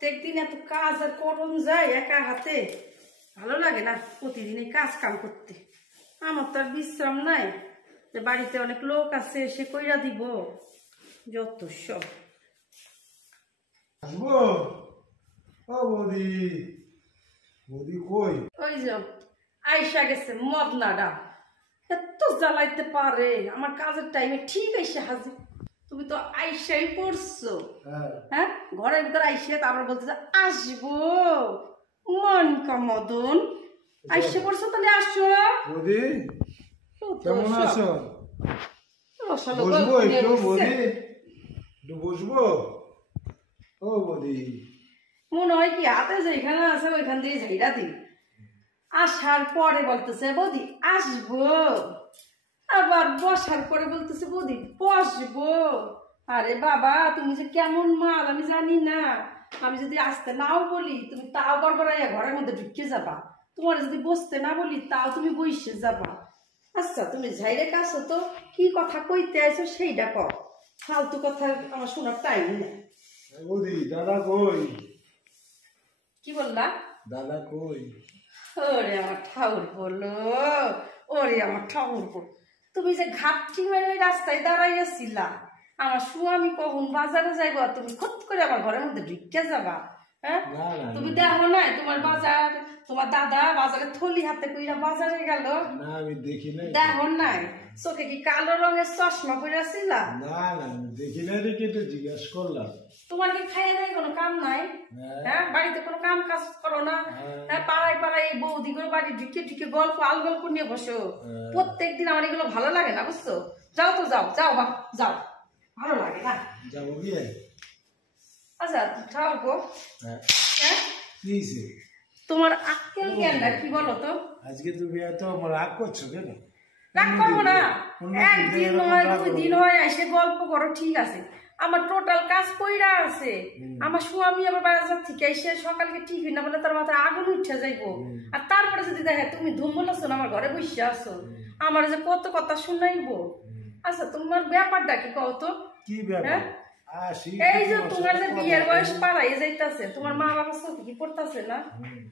প্রত্যেকদিন এত কাজ আর করন যায় একা হাতে, ভালো লাগে না প্রতিদিন এই কাজ কাম করতে। আমার তো আর বিশ্রাম নাই, যে বাড়িতে অনেক লোক আছে সে কইরা দিব যত সব। ওই যে আইসা গেছে মদনাডা, এত জ্বালাইতে পারে আমার কাজের টাইমে ঠিক আইসা হাজির। তুমি তো আইসাই পড়ছো, হ্যাঁ ঘরের ভিতরে আইসে তারপর বলতেছে আসবো মন মদন আইসে পড়ছো, তাহলে আসো। কেমন আছো? বসবো একটু বৌদি, একটু বসবো। ও বৌদি মনে হয় কি হাতে যেখানে আছে ওইখান দিয়ে ঝাইরা দিই। আসার পরে বলতেছে বৌদি আসবো, আবার বসার পরে বলতেছে বৌদি বসবো। আরে বাবা তুমি যে কেমন মাল আমি জানি না, আমি যদি আসতে নাও বলি তুমি তাও গড়গড়াইয়া ঘরের মধ্যে ঢুকে যাবা, তোমার যদি বসতে না বলি তাও তুমি বসে যাবা। আচ্ছা তুমি ঝাইরে কাছো তো কি কথা কইতে আইছো সেইটা কর, ফালতু কথা আমার শোনার টাইম নেই। বৌদি দাদা কই? কি বললা? দাদা কই? ওরে আমার ঠাউর বললো, ওরে আমার ঠাউর বল, তুমি যে ঘাপটি মেরে ওই রাস্তায় দাঁড়াইয়াছিলা, আমার স্বামী কখন বাজারে যাইবা তুমি খত করে আমার ঘরের মধ্যে ঢুকে যাবা। হ্যাঁ তুমি দেখো না তোমার বাজার, তোমার দাদা বাজারে থলি হাতে কইরা বাজারে গেল, না আমি দেখি নাই। দেখো নাই চোখে কি কালো রঙের চশমা পরেছিল? না না আমি দেখি নাই, দেখে তো জিজ্ঞেস করলাম। তোমার কি খাইয়ে দেয় কোনো কাম নাই? হ্যাঁ বাড়িতে কোনো কাম কাজ করো না? হ্যাঁ পাড়ায় পাড়ায় এই বৌদি করে বাড়ি ঢুকে ঢুকে গল্প আল গল্প নিয়ে বসো, প্রত্যেকদিন আমার এগুলো ভালো লাগে না বুঝছো। যাও তো যাও, যাও বা যাও, ভালো লাগে না। যাবো গিয়ে? আচ্ছা ঠাউরপো, হ্যাঁ তোমার আক্কেল জ্ঞানটা কি বলো তো? আজকে তুমি এত রাগ করছো কেন? রাগ করবো না, একদিন হয় দুই দিন হয় এসে গল্প করো ঠিক আছে, আমার টোটাল কাজ কইরা আছে। আমার স্বামী আবার বাজার থেকে এসে সকালকে টিফিন না বলে তার মাথায় আগুন উঠে যাইবো, আর তারপরে যদি দেখে তুমি ধুম বলেছো না আমার ঘরে বসে আছো, আমার যে কত কথা শুনাইবো। আচ্ছা তোমার ব্যাপারটা কি কও তো? কি ব্যাপার? এই যে তোমার যে বিয়ের বয়স পাড়াই যাইতাছে, তোমার মা বাবা চোখে কি পড়তাছে না?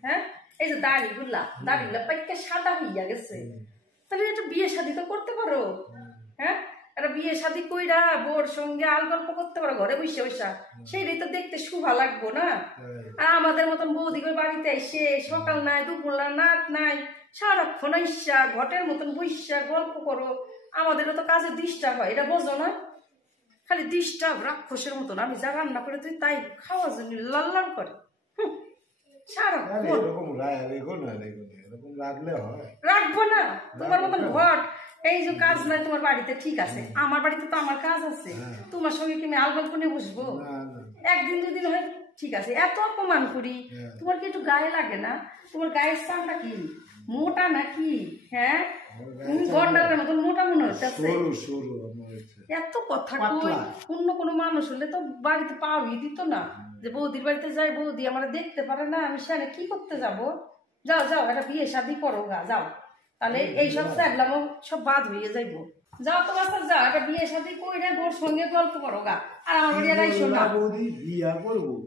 হ্যাঁ এই যে দাড়িগুলা পাইকা সাদা হইয়া গেছে, তাহলে একটা বিয়ে শাদী তো করতে পারো। হ্যাঁ একটা বিয়ে শাদী কইরা বোর সঙ্গে আল গল্প করতে পারো ঘরে বসে বসা, সেইটাই তো দেখতে শুভা লাগবো না। আর আমাদের মতন বৌদি করে বাড়িতে এসে সকাল নাই দুপুর নাক নাই সারাক্ষণ ইচ্ছা ঘটের মতন বইসা গল্প করো, আমাদেরও তো কাজে ডিস্টার্ব হয়, এটা বোঝো না? খালি ডিস্টার্ব রাক্ষসের মতন, আমি যা রান্না করে তুই তাই খাওয়ার জন্য লাল লাল করে। রাখবো না তোমার মতন ঘট, এই যে কাজ নাই তোমার বাড়িতে ঠিক আছে, আমার বাড়িতে তো আমার কাজ আছে, তোমার সঙ্গে কি আমি আলবাল করে বসবো? একদিন দুদিন হয় ঠিক আছে, এত অপমান করি তোমার কি একটু গায়ে লাগে না? তোমার গায়ের চামড়া কি মোটা নাকি? হ্যাঁ তুমি গন্ডারের মতন মোটা মনে হচ্ছে, এত কথা কই। অন্য কোনো মানুষ হলে তো বাড়িতে পাওয়াই দিত না, যে বৌদির বাড়িতে যাই বৌদি আমার দেখতে পারে না, আমি সেখানে কি করতে যাব? যাও যাও একটা বিয়ে শাদী করো গা যাও, তাহলে এইসব স্যাবলামও সব বাদ হয়ে যাইবো। যাও তো বাচ্চা যাও একটা বিয়ে শাদী কইরা ওর সঙ্গে গল্প করো গা, আর আমার বাড়ি আইসো না।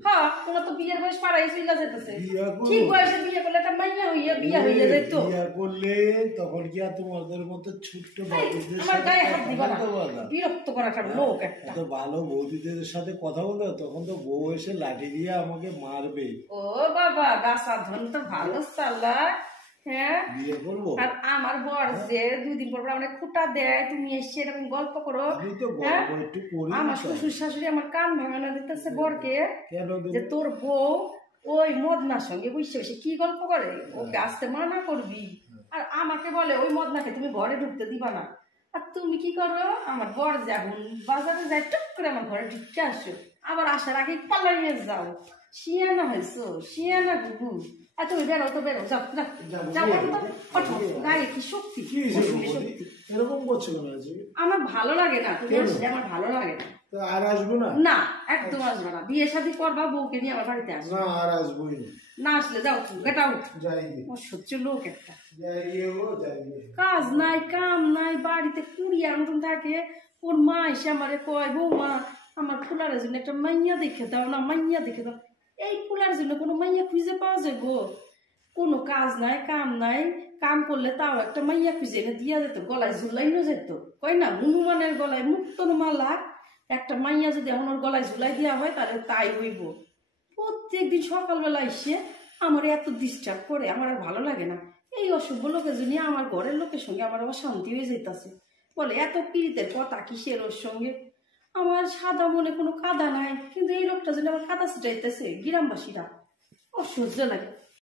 হ্যাঁ তোমার তো বিয়ের বয়স পাড়াই চলে যেতেছে, ঠিক বয়সে বিয়ে করলে একটা মাইয়া হইয়া বিয়ে হইয়া যেত। বিয়ে করলে তখন কি আর তোমাদের মতো ছোট্ট বাবুদের আমার গায়ে হাত দিবা না, বিরক্ত করা একটা লোক একটা। তো ভালো বৌদিদের সাথে কথা বলো, তখন তো বউ এসে লাঠি দিয়ে আমাকে মারবে। ও বাবা গাছা ধন তো ভালো চালাক। হ্যাঁ আর আমার বর যে 2 দিন পর আমার খুঁটা দেয়, তুমি এসে এরকম গল্প করো। আমার শ্বশুর শাশুড়ি আমার কান ভাঙানো দিতেছে বরকে, যে তোর বউ ওই মদনার সঙ্গে বসে বসে কি গল্প করে, ওকে আসতে মানা করবি। আর আমাকে বলে ওই মদনাকে তুমি ঘরে ঢুকতে দিবা না, আর তুমি কি করো? আমার বর যখন বাজারে যায় টুক করে আমার ঘরে ঢুকতে আসো, আবার আসার আগে পালাইয়ে যাও। শিয়ানা হয়েছো, শিয়ানা গুগু। আর তুমি বেরো তো বেরো, যাও যাও গায়ে কি শক্তি, এরকম করছো কেন? আমার ভালো লাগে না, তুমি আসলে আমার ভালো লাগে না। আর আসবো না? না একদম আসবে না, বিয়ে শাদী করবা বউকে নিয়ে আমার বাড়িতে আসবে না, আর আসবোই না। আসলে যাও গেট আউট। সহ্য লোক একটা, কাজ নাই কাম নাই, বাড়িতে কুড়িয়ার মতন থাকে। ওর মা এসে আমারে কয় বৌমা আমার ফুলারের জন্য একটা মাইয়া দেখে দাও না, মাইয়া দেখে দাও। এই পোলার জন্য কোনো মাইয়া খুঁজে পাওয়া যাইব? কোনো কাজ নাই, কাম নাই, কাম করলে তাও একটা মাইয়া খুঁজে এনে দিয়া যেত, গলায় ঝুলাইনো যেত। কই না হনুমানের গলায় মুক্তর মালা, একটা মাইয়া যদি এখন ওর গলায় ঝুলাই দেওয়া হয় তাহলে তাই হইব। প্রত্যেকদিন সকালবেলা এসে আমার এত ডিস্টার্ব করে, আমার আর ভালো লাগে না। এই অসভ্য লোকের জন্য আমার ঘরের লোকের সঙ্গে আমার অশান্তি হয়ে যেতেছে। বলে এত পীড়িতের কথা কিসের ওর সঙ্গে? আমার সাদা মনে কোনো কাদা নাই, কিন্তু এই লোকটা যেন আমার কাদা ছিটাইতেছে গ্রামবাসীরা, অসহ্য লাগে।